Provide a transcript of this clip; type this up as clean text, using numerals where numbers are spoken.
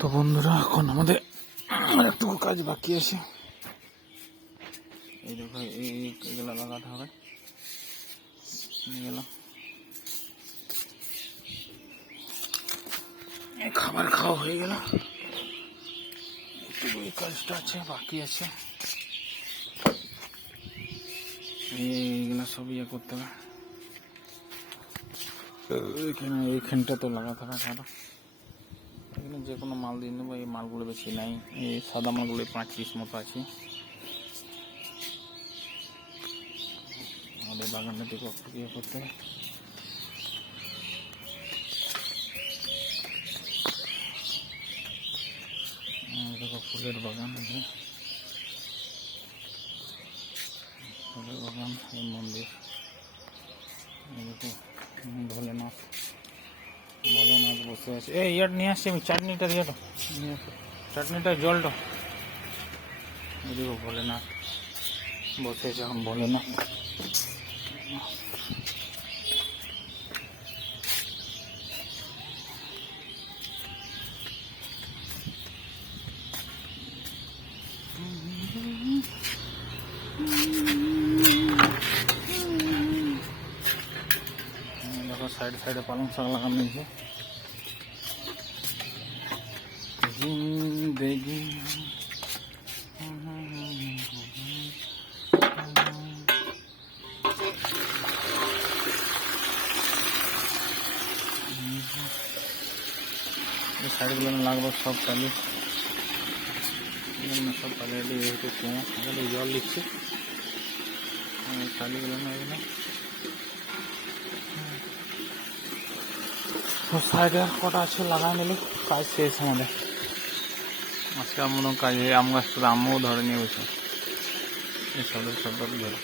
তো বন্ধুরা এখন আমাদের একটু কাজ বাকি আছে। এই দেখো এইগুলো লাগাতে হবে। খাবার খাওয়া হয়ে গেল, এই কাজটা আছে বাকি আছে। এইগুলো সব ইয়ে করতে হবে। এইখানটা তো লাগাতে হবে সাদা। এখানে যে কোনো মাল দিয়ে নেবো। এই মালগুলো বেশি নাই, এই সাদা মালগুলো 5 পিস মতো আছে। আমাদের বাগানটা থেকে একটু ইয়ে করতে হবে। দেখো ফুলের বাগান, ফুলের বাগান, এই মন্দির, দেখো ভোলেনাথ বসে আছে। এই ইয়ার নিয়ে আসছি আমি, চাটনিটা দিয়ে তো নিয়ে আসো, চাটনিটা জলটা। দেখো ভোলেনাথ বসে আছে এখন, ভোলেনাথ। দেখো সাইডে সাইডে পালং শাক লাগানো হয়েছে। জিন্দেগি সাইডগুলো লাগবে সব টালি, সব টালি একটু জল দিচ্ছি টালিগুলো না। এগুলো সাইডে কটা আছে লাগাই নিলে কাজ শেষ আমাদের। আজকে আমার কাজে আম গাছটা আমও ধরে নিয়ে বসে, এই সব ধরে